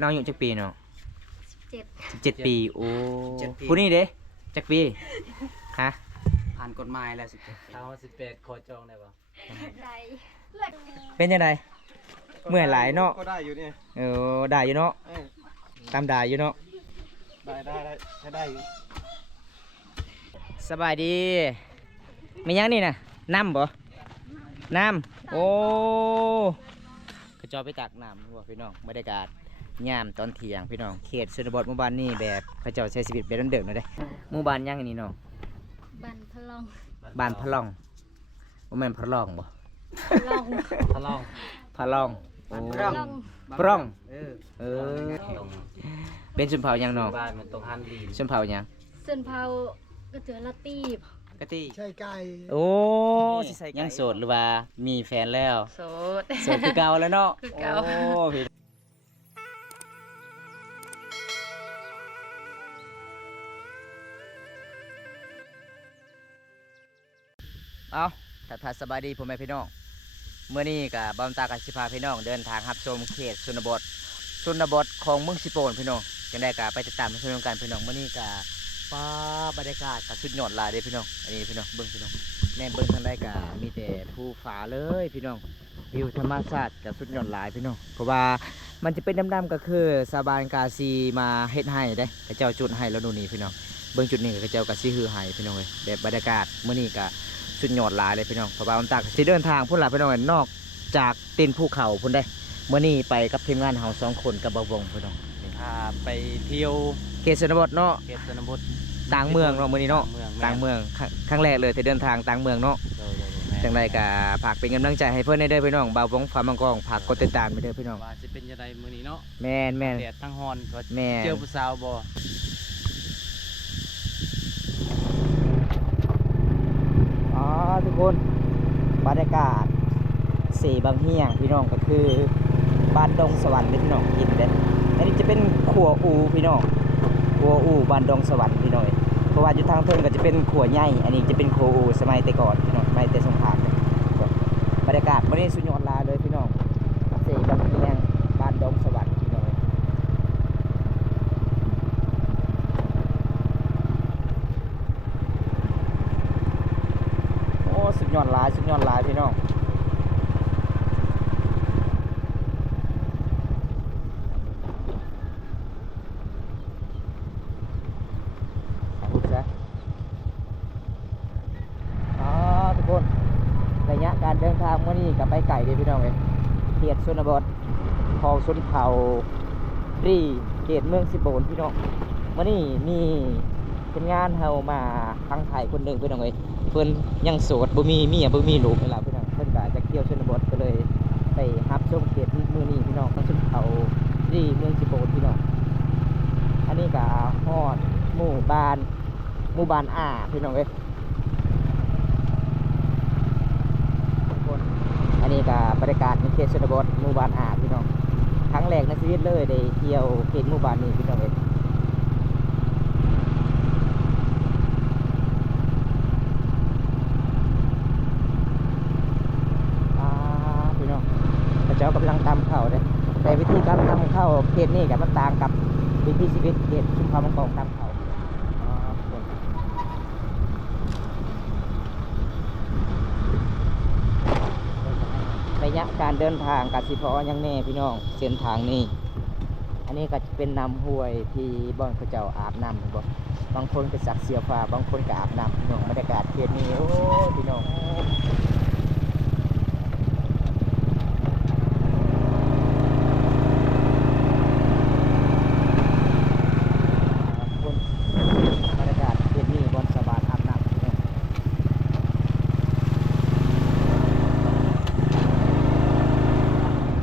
น้องอายุจักปีเนาะ17 17 ปีโอ้ 17 ปี ผู้นี้เด้จักปีฮะ ผ่านกฎหมายแล้ว17 เท้า18ขอจองได้ป่ะ ได้ เป็นยังไงเมื่อยหลายเนาะ ก็ได้อยู่นี่ ได้อยู่เนาะ เออ ตามได้อยู่เนาะ ได้ใช้ได้อยู่ สบายดีมียังนี่นะน้ำบ่น้ำโอ้กระจอไปตักน้ำบ่พี่น้องบรรยากาศยามตอนเที่ยงพี่น้องเขตชนบทหมู่บ้านนี่แบบกระเจ้าใช้ชีวิตแบบเดิมๆหน่อยเด้หมู่บ้านยังอันนี้เนาะ บันพลอง บ้านพะล่องบ่แม่นพะล่องบ่ ลอง ทะลอง พะล่องโอ้ พลอง พร่อง เออ เป็นชนเผ่ายังเนาะ บ้านมันตรงฮันดี ชนเผ่ายัง เส้นเผากระเจือละตีบ กะติ ใช่ไก่ โอ้ยังโสดหรือว่ามีแฟนแล้ว โสด โสดคือเก่าแล้วเนาะ คือเก่า โอ้พี่เอาถ้าสบายดีพ่อแม่พี่น้องเมื่อนี้กับบอมตากับสิพาพี่น้องเดินทางรับชมเขตชนบทของเมืองสิโปนพี่น้องจังได้กับไปติดตามชมกันพี่น้องเมื่อนี้กับป้าบรรยากาศกับสุดยอดหลายเด้พี่น้องอันนี้พี่น้องเบิ้งพี่น้องแน่เบิ้งทางใดกับมีแต่ภูฝาเลยพี่น้องวิวธรรมชาติกับสุดยอดหลายพี่น้องเพราะว่ามันจะเป็นดำๆก็คือสาบานกาซีมาเฮ็ดให้ได้กระเจ้าจุดให้แล้วดูนี่พี่น้องเบิ้งจุดนี้กระเจ้ากาซีฮือให้พี่น้องเลยแบบบรรยากาศเมื่อนี้กับสุดยอดหลายเลยพี่น้องเพราะว่าบอมตาสิเดินทางพุ่นหลับพี่น้องนอกจากเต้นภูเขาพุ่นได้เมื่อนี้ไปกับทีมงานเฮา2 คนกับบ่าววงพี่น้อง ไปเที่ยว เขตชนบทเนาะ เขตชนบท ต่างเมืองเนาะมื้อนี้เนาะ ต่างเมือง ครั้งแรกเลยที่เดินทางต่างเมืองเนาะจังไดก็ฝากเป็นกำลังใจให้เพิ่นได้เด้อพี่น้องบ่าววงฟ้ามังกรฝากกดติดตามไปเด้อพี่น้อง ว่าจะเป็นยังไงมื้อนี้เนาะ แม่น แดดทั้งฮอนว่า แม่น เจอผู้สาวบ่ อ๋อทุกคนบรรยากาศสีบางเฮียงพี่น้องก็คือบ้านดงสวรรค์เด้อพี่น้องกินเด้ออันนี้จะเป็นขัวอูพี่น้องขัวอูบ้านดงสวรรค์พี่น้องเพราะว่าอยู่ทางเทิงก็จะเป็นขัวใหญ่อันนี้จะเป็นขัวอูสมัยแต่ก่อนพี่น้องสมัยแต่สงครามเนี่ยบรรยากาศวันนี้สุดยอดลาเลยพี่น้องสีบางเฮียงบ้านดงสวรรค์พี่น้องโอ้สุดยอดลายพี่น้องทุกคนระยะการเดินทางเมื่อนี้กับไปไก่เด้พี่น้องเองเขตชนบทคลองชนเผ่ารีเขตเมืองสิโปนพี่น้องเมื่อนี้มีเป็นงานเฮามาทางไทยคนหนึ่งพี่น้องเอ้ยเพิ่นยังโสดบ่มีเมียบ่มีลูกนี่ล่ะพี่น้องเพิ่นก็จะเที่ยวชนบทก็เลยไปรับชมเขตมื้อนี้พี่น้องชนเผ่ารีเมืองสิโปนพี่น้องอันนี้ก็ฮอดหมู่บ้านพี่น้องเอ้ยอันนี้ก็บรรยากาศในเขตชนบทหมู่บ้านพี่น้องครั้งแรกในชีวิตเลยได้เที่ยวเขตหมู่บ้านนี้พี่น้องเอ้ยพี่น้องพระเจ้ากำลังตำข้าวเลยแต่วิธีการตำข้าวเขตนี้กับมันต่างกับวิธีชีวิตเขตชุมพรมังกรตำข้าวระยะการเดินทางกับสิพอยังแน่พี่น้องเส้นทางนี้อันนี้ก็จะเป็นน้ำห้วยที่บ้านเขาเจ้าอาบน้ำบ่บางคนก็สักเสียฟ้าบางคนก็อาบน้ำพี่น้องบรรยากาศเขตนี้โอ้พี่น้องบรรยากาศเขตนี้บนสบายอาบน้ำพี่น้อง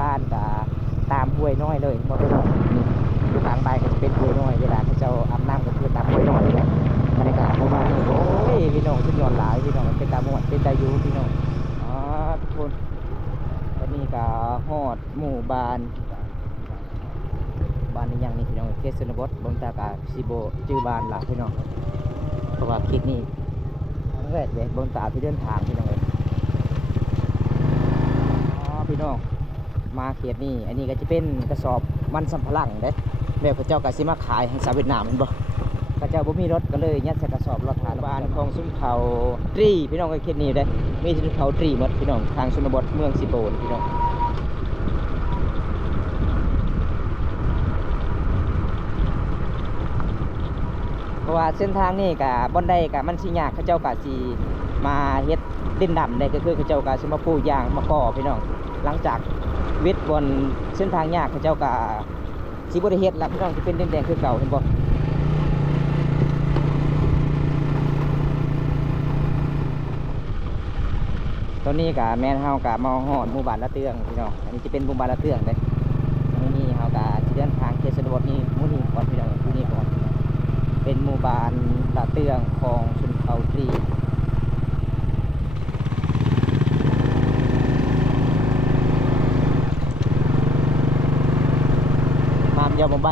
บ้านก็ตามห้วยน้อยเลยบ่พี่น้องนี่อยู่ทางใต้ก็จะเป็นห้วยน้อยเวลาเขาเจ้าอาบน้ำก็คือตามห้วยน้อยเลยบรรยากาศประมาณนี้โอ้ยพี่น้องสุดยอดหลายพี่น้องเป็นตาหมวดเป็นตายูพี่น้องทุกคนตอนนี้ก็ฮอดหมู่บ้านนี้ยังนี่พี่น้องเขตชนบทบางตากาซิโบชื่อบ้านหลักพี่น้องเพราะว่าคลิปนี้ครั้งแรกเลยบางตาที่เดินทางพี่น้องเลยพี่น้องมาเขตนี้อันนี้ก็จะเป็นกระสอบ มันสำปะหลังเด้แบบเขาเจ้าก็สิมาขายให้ชาวเวียดนามแม่นบ่เขาเจ้าบ่มีรถก็เลยยัดใส่กระสอบรถฐานบ้านของสุนเขาตรีพี่น้องก็เขตนี้เด้มีสุนเขาตรีหมดพี่น้องทางชนบทเมืองสิโปนพี่น้องเพราะว่าเส้นทางนี่ก็บ่ได้ก็มันสิยากเขาเจ้าก็สิมาเฮ็ดดินดำได้ก็คือเขาเจ้าก็สิมาปลูกยางมาก่อพี่น้องหลังจากวิทย์บนเส้นทางยากเขาเจ้าก็สิบ่ได้เฮ็ดแล้วพี่น้องสิเป็นดินแดงคือเก่าเห็นบ่ตอนนี้ก็แม่นเฮาก็มาฮอดหมู่บ้านละเตืองพี่น้องอันนี้จะเป็นหมู่บ้านละเตืองเด้มื้อนี้เฮาก็สิเดินทางเขตชนบทนี้มื้อนี้ก่อนพี่น้องมื้อนี้ก่อนเป็นหมู่บ้านละเตืองของชนเผ่าตรีอย่ามาใบ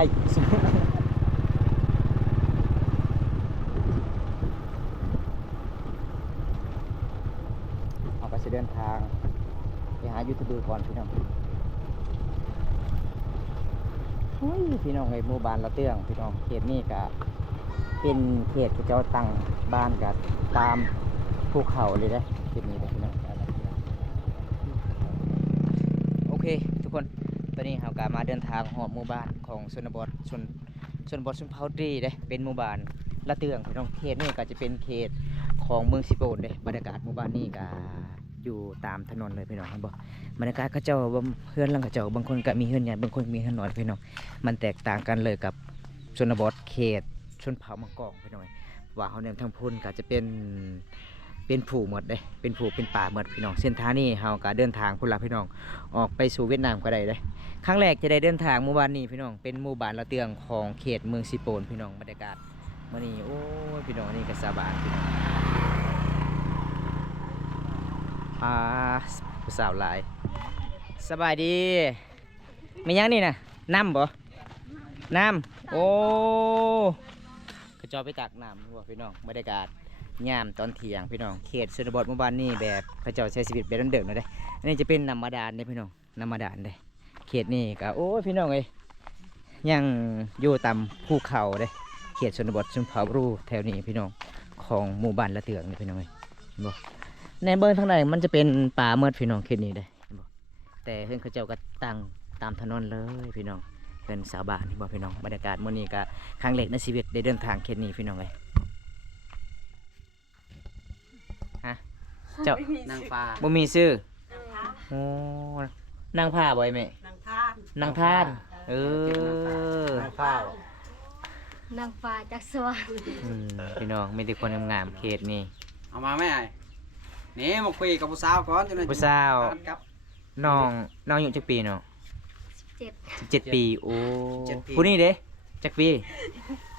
เอาไปเดินทางไปหายูทูบเบอร์ก่อนพี่น้องพี่น้องในหมู่บ้านละเตื้องพี่น้องเขตนี้ก็เป็นเขตที่เจ้าตั้งบ้านกับตามภูเขาเลยนะเขตนี้เลยพี่น้องโอเคทุกคนตอนนี้เราก็มาเดินทางหอบหมู่บ้านของชนบทชนบทชนเผ่าตรีเด้เป็นหมู่บ้านละเตืองพี่น้องเขตนี้ก็จะเป็นเขตของเมืองสิโปนเด้บรรยากาศหมู่บ้านนี้ก็อยู่ตามถนนเลยพี่น้องเห็นบ่บรรยากาศเขาเจ้าเฮือนหลังเขาเจ้าบางคนก็มีเฮือนใหญ่บางคนมีเฮือนน้อยพี่น้องมันแตกต่างกันเลยกับชนบทเขตชนเผ่ามังกรพี่น้องว่าเขาเนี่ยทางพุ่นก็จะเป็นผูหมดเด้เป็นผูเป็นป่าหมดพี่น้องเส้นทางนี้เราก็เดินทางพุ่นละพี่น้องออกไปสู่เวียดนามก็ได้เด้ครั้งแรกจะได้เดินทางหมู่บ้านนี้พี่น้องเป็นหมู่บ้านละเตืองของเขตเมืองสิโปนพี่น้องบรรยากาศมื้อนี้โอ้ยพี่น้องนี่ก็สบายพี่น้องผู้สาวหลายสบายดีมียังนี่นะน้ำบ่น้ำโอ้กระจอไปตักน้ำบ่พี่น้องบรรยากาศยามตอนเที่ยงพี่น้องเขตชนบทหมู่บ้านนี้แบบพระเจ้าใช้ชีวิตแบบเดิมๆเลยอันนี้จะเป็นน้ำบาดาลเด้พี่น้องน้ำบาดาลเด้เขตนี้ก็โอ้ยพี่น้องเอ้ยยังอยู่ตามภูเขาเด้เขตชนบทชนเผ่ารูแถวนี้พี่น้องของหมู่บ้านละเตืองเด้พี่น้องเอ้ยบ่ในเบิ้งทางไหนมันจะเป็นป่าเมือดพี่น้องเขตนี้เด้บ่แต่เพื่อนเขาเจ้าก็ตั้งตามถนนเลยพี่น้องเป็นสาวบ้านบ่พี่น้องบรรยากาศมื้อนี้ก็ครั้งแรกในชีวิตได้เดินทางเขตนี้พี่น้องเอ้ยฮะเจ้าน างฟ้า บ่มีชื่อโอ้นางผ้าบ่อยแม่นางทานเออน างฟ้า นางฟ้าจากสวรรค์ พี่น้องมีแต่คนงามๆเขตนี้ เอามาไหมไอ้นี่มาคุยกับผู้สาวก่อนจังหน่อย ผู้สาว ครับ น้องอยู่จักปีเนาะ 17 17ปีโอ้ผู้นี้เด้จักปี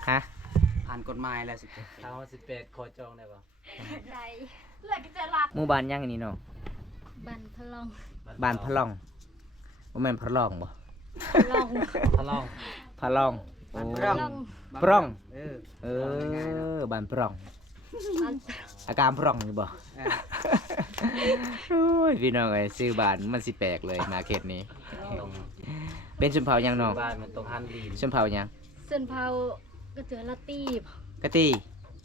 ฮะ ผ่านกฎหมายแล้วสิ ทาง18ขอจองได้บ่ ใด หมู่บ้านยังอันนี้เนาะ บันพะลอง บ้านพะลองบ่แม่นพะลองบ่ ลอง ทะลอง พะลองโอ้ ปร่อง ปร่อง เออ บ้านปร่อง บัน อาการปร่องอยู่บ่ โอ้ยพี่น้องเอ้ยชื่อบ้านมันสิแปลกเลยมาเขตนี้ ตรง เป็นชนเผ่ายังเนาะ บ้านมันตรงหันดี ชนเผ่ายัง เส้นเผากระเจือละตีบ กะตี้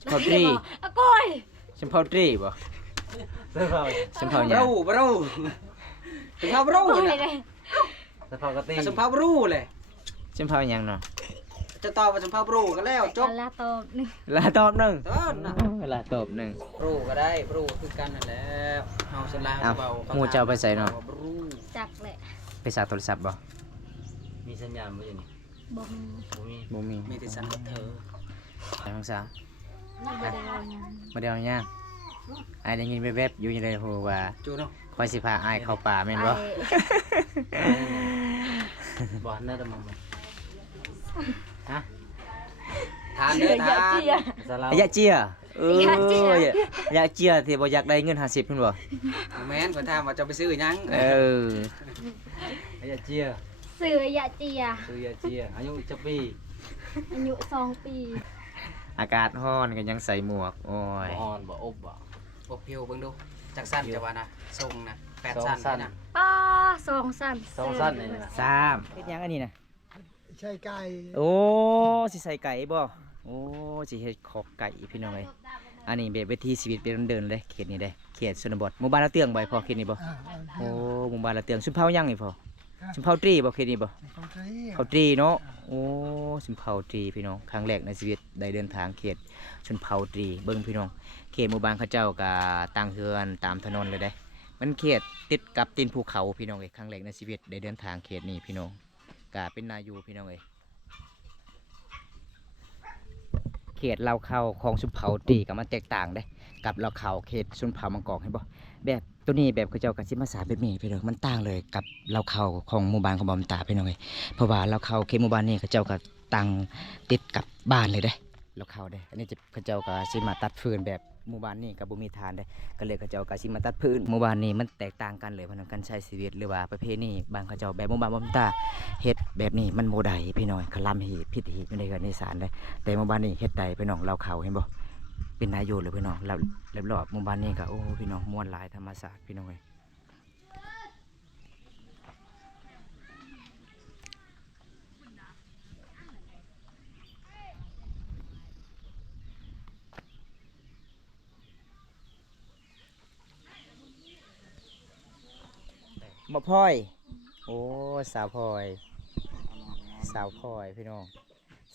ชนเผ่าตรี อะก้อย ชนเผ่าตรีบ่ เสื้อผ้า ชนเผ่า บ ยัง รูบรูสมภาพบรู ก้อย นะ เลย เสื้อผ้ากะตี สมภาพบรูเลย ชนเผ่ายังเนาะ จะตอบว่าสมภาพบรูก็แล้วจบ ลาตอบหนึ่ง ลาตอบหนึ่ง ต้นนะ ลาตอบหนึ่ง บรูก็ได้บรูคือกันนั่นแหละเฮาสลา อ้าว เบา หมู่เจ้าไปใส่เนาะ บรู จักแหละ ไปสากโทรศัพท์บ่ มีสัญญาณบ่อยู่นี่ บ่มี บ่มี บ่มี มีแต่สันกับเธอ ไปห้องสาว บ่ได้เอาหยัง มาเดี๋ยวย่างไอ้ายได้ยินแวบๆอยู่ในหูว่า จูเนาะ คอยสิพาอ้ายเข้าป่าแม่นบ่ บ่น่าจะมองมันฮะ ทานเด้อทาน สลาว อยากเจียอยากเจียที่บ่อยากได้เงิน50เพิ่นบ่ แม่นก็ถามว่าจะไปซื้อหยัง เออ อย่าเจีย เสือยะเจีย ซื้ออย่าเจียอายุจักปี อายุ2 ปี อากาศร้อนก็ยังใส่หมวกโอ้ย บ่อ่อนบ่อบบ่ พวกพิวเบิ่งดูจักสั้นจะว่านะทรงนะ8สั้น สั้น นะ ป้า2 สั้น สองสั้นนี่นะ 3เฮ็ดหยังอันนี้น่ะ ช่ไก่ โอ้สิใส่ไก่บ่โอ้สิเฮ็ดขอกไก่พี่น้องเอ้ยอันนี้แบบวิถีชีวิตเป็นเดินเลยเขตนี้เด้เขตชนบทหมู่บ้านละเตืองบ่พอเขตนี้บ่โอ้หมู่บ้านละเตืองชุมเผายังนี่พอชุมเผาตรีบ่เขตนี้บ่ เขาใช้ เขาตรีเนาะโอ้ชุมเผาตรีพี่น้องครั้งแรกในชีวิตได้เดินทางเขตชนเผาตรีเบิ่งพี่น้องเขตหมู่บ้านเขาเจ้าก็ตั้งเฮือนตามถนนเลยเด้มันเขตติดกับตีนภูเขาพี่น้องเอ้ยครั้งแรกในชีวิตได้เดินทางเขตนี้พี่น้องก็เป็นนาอยู่พี่น้องเอ้ย เขตเราเข้าของชุมเผาตีกับมันแตกต่างเด้กับเราเข้าเขตชุมเผามังกรเห็นบ่แบบตัวนี้แบบเขาเจ้ากับสิมาสาแบบนี้พี่น้องมันต่างเลยกับเราเข้าของหมู่บ้านของบอมตาพี่น้องเอ้ยเพราะว่าเราเข้าเขตหมู่บ้านนี้เขาเจ้าก็ตั้งติดกับบ้านเลยเด้เราเข้าเด้อันนี้จะเขาเจ้าก็สิมาตัดฟืนแบบหมู่บ้านนี้กับบ่มีทานเด้ก็เลยเขาเจ้าก็สิมาตัดฟืนหมู่บ้านนี้มันแตกต่างกันเลยเพราะนั้นการใช้ชีวิตหรือว่าประเพณีบ้านเขาเจ้าแบบหมู่บ้านบอมตาเฮ็ดแบบนี้มันบ่ได้พี่น้องคลำหีพิธีอยู่ในเรือนในศาลเด้ แต่หมู่บ้านนี้เฮ็ดใดพี่น้องเราเขาเห็นบ่เป็นนายโยเลยพี่น้องแล้วรอบหมู่บ้านนี้ก็โอ้พี่น้องม่วนหลายธรรมศาสตร์พี่น้องเอ้ยมาพลอยโอ้สาวพลอยสาวพลอยพี่น้อง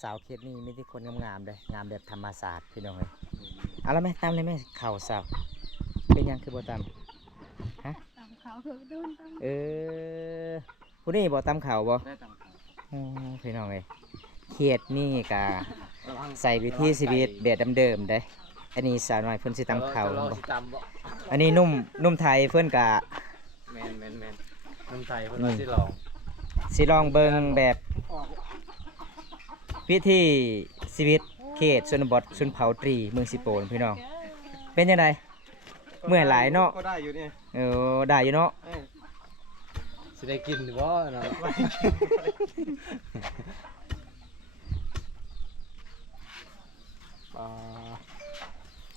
สาวเขตนี้มีแต่คนงามๆเลยงามแบบธรรมศาสตร์พี่น้องเอ้ยเอาละแม่ตามเลยแม่เข่าสาวเป็นยังคือบ่ตามฮะ ตามเขาคือโดนตาม ผู้นี้บ่ตามเข่าบ่ ได้ตามเขา อ๋อพี่น้องเอ้ยเขตนี่ก็ใส่วิธีชีวิตแบบเดิมๆเด้อันนี้สาวน้อยเพิ่นสิตามเข่า เรา บ่ สิตำบ่ อันนี้นุ่มไทยเพิ่นก็ แม่นน้ำไทยเพิ่นว่าสิลอง สิลองเบิ่งแบบวิธีชีวิตเขตชนบทชนเผ่าตรีเมืองสิโปนพี่น้องเป็นยังไงเมื่อยหลายเนาะ ก็ได้อยู่เนี่ย ได้อยู่เนาะ สิได้กินบ่เนาะ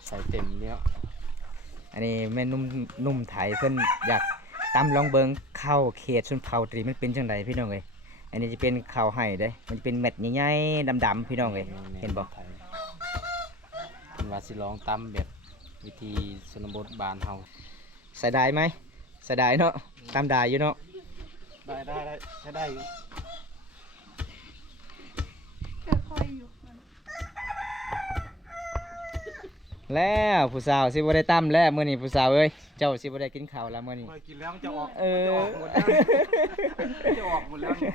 ใส่เต็มเนี่ย อันนี้แม่นุ่มไทยเพิ่นอยากตำลองเบิ่งข้าวเขตชนเผ่าตรีมันเป็นจังไดพี่น้องเอ้ยอันนี้จะเป็นข้าวไห้เด้มันจะเป็นเม็ดใหญ่ๆดำๆพี่น้องเอ้ยเห็นบ่ เพิ่นว่าสิลองตำแบบวิธีชนบทบ้านเฮา ใส่ได้ไหมใส่ได้เนาะตำได้อยู่เนาะ ได้ใช้ได้อยู่ ค่อยๆอยู่มัน แล้วผู้สาวสิบ่ได้ตำแล้วมื้อนี้ผู้สาวเอ้ยเจ้าสิบ่ได้กินข้าวแล้วมื้อนี้ พอกินแล้วมันจะออก เออ มันจะออกหมดแล้วเนี่ย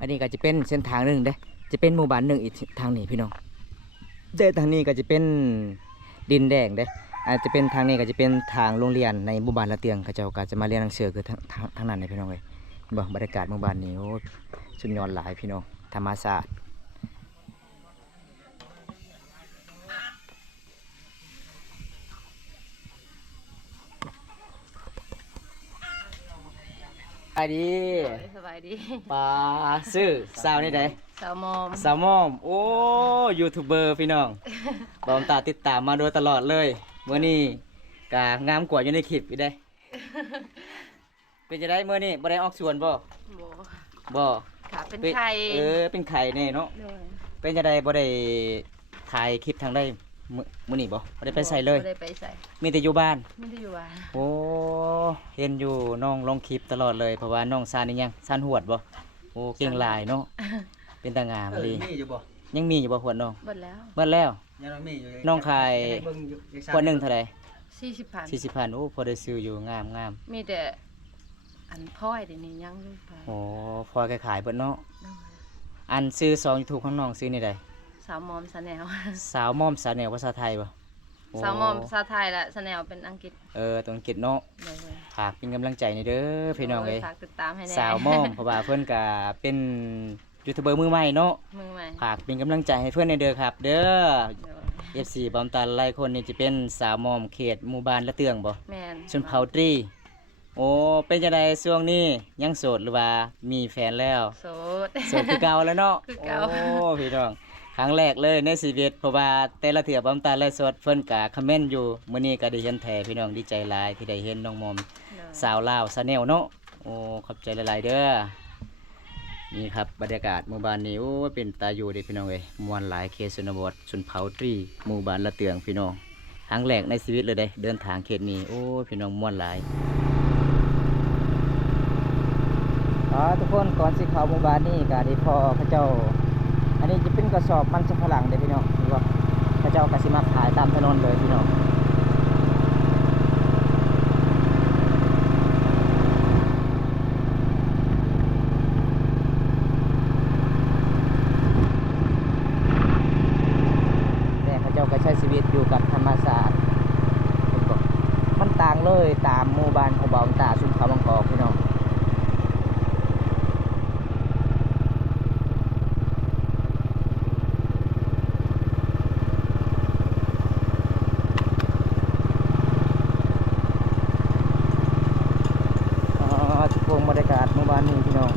อันนี้ก็จะเป็นเส้นทางหนึ่งเด้จะเป็นหมู่บ้านหนึ่งอีกทางนี้พี่น้องเด้ทางนี้ก็จะเป็นดินแดงเด้อาจจะเป็นทางนี้ก็จะเป็นทางโรงเรียนในหมู่บ้านละเตียงเขาเจ้าก็จะมาเรียนหนังสือคือทางนั้นเลยพี่น้องเลยบ่บรรยากาศหมู่บ้านนี้โอ้สุดยอดหลายพี่น้องธรรมศาสตร์ไปดี สบายดี ปลาซื้อสาวนี่ได สาวมอม สาวมอมโอ้ยูทูบเบอร์พี่น้อง บอมตาติดตามมาโดยตลอดเลยเมื่อนี้กางามกว่าอยู่ในคลิปอีกได้ เป็นจะได้เมื่อนี้บ่ได้ออกสวนบ่ โบ บ่ ขาเป็นไข่ เป็นไข่แน่เนาะ โดย เป็นจะได้บ่ได้ถ่ายคลิปทางได้มื้อนี้บ่ได้ไปใส่เลย บ่ได้ไปใส่ มีแต่อยู่บ้าน ไม่ได้อยู่บ้าน โอ้เห็นอยู่น้องลงคลิปตลอดเลยเพราะว่าน้องซานนี่ยังซานหวดบ่โอ้เก่งหลายเนาะ เป็นตางามเลย มีอยู่บ่ ยังมีอยู่บ่หวดน้อง หมดแล้ว เบิดแล้ว ยังมีอยู่ น้องขาย เบิ่งอยู่ยัง ขวดหนึงเท่าไหร่ 40,000 40,000โอ้พอได้ซื้ออยู่งาม มีแต่อันพ่อยเดี๋ยวนี้ยังลูกไป โอ้พอขายเบิดเนาะ โดย อันซื้อซองยูทูบของน้องซื้อนี่ใด สาวมอมสแนล สาวม่อมสาวแนวภาษาไทยบ่โอ้ สาวมอมภาษาไทยและสแนลเป็นอังกฤษ ตัวอังกฤษเนาะ โดย ฝากเป็นกำลังใจในเด้อพี่น้องเอ้ย ฝากติดตามให้แน่ สาวม่อมเพราะว่าเพิ่นก็เป็นยูทูบเบอร์มือใหม่เนาะ มือใหม่ ฝากเป็นกำลังใจให้เพื่อนในเด้อครับ เด้อ โดย FC บอมตันหลายคนนี่จะเป็นสาวม่อมเขตหมู่บ้านละเตืองบ่ แม่น ชนเผ่าตรีโอ้เป็นจังไดช่วงนี้ยังโสดหรือว่ามีแฟนแล้ว โสด โสดคือเก่าแล้วเนาะ คือเก่า โอ้พี่น้องครั้งแรกเลยในชีวิตเพราะว่าแต่ละเถื่อบำตาและสดเพิ่นกะคอมเมนต์อยู่มื้อนี้ก็ได้เห็นแท้พี่น้องดีใจหลายที่ได้เห็นน้องมอม โดย สาวลาวซาแนลเนาะโอ้ขอบใจหลายๆเด้อ นี่ครับบรรยากาศหมู่บ้านนี้โอ้ยเป็นตาอยู่เด้พี่น้องเอ้ยม่วนหลายเขตชนบทชนเผ่าตรีหมู่บ้านละเตืองพี่น้องครั้งแรกในชีวิตเลยเด้เดินทางเขตนี้โอ้ยพี่น้องม่วนหลายทุกคนก่อนสิเข้าหมู่บ้านนี้ก็ได้พอพระเจ้าอันนี้จะเป็นกระสอบมันสำปะหลังเด้พี่น้องนี่ว่าพระเจ้าก็สิมาขายตามถนนเลยพี่น้องก็ใช้ชีวิตอยู่กับธรรมศาสตร์มันต่างเลยตามหมู่บ้านของบ่าวตาสุนเขาบางกอกพี่น้องทุกคนบรรยากาศหมู่บ้านนี้พี่น้อง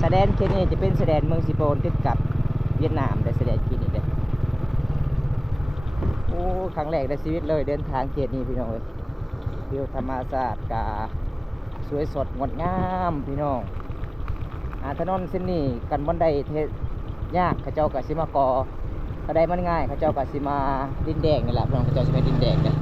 แสดงเขตนี้จะเป็นแสดงเมืองสิโปนติดกับเวียดนามได้แสดงเขตนี้เลยโอ้ครั้งแรกในชีวิตเลยเดินทางเขตนี้พี่น้องเอ้ยวิวธรรมศาสตร์กาสวยสดงดงามพี่น้องถนนเส้นนี้กันบนไดเทยากเขาเจ้ากับสิมากอเขาได้มันง่ายเขาเจ้ากับสิมาดินแดงนี่แหละพี่น้องเขาเจ้าสิมาดินแดงเนี่ย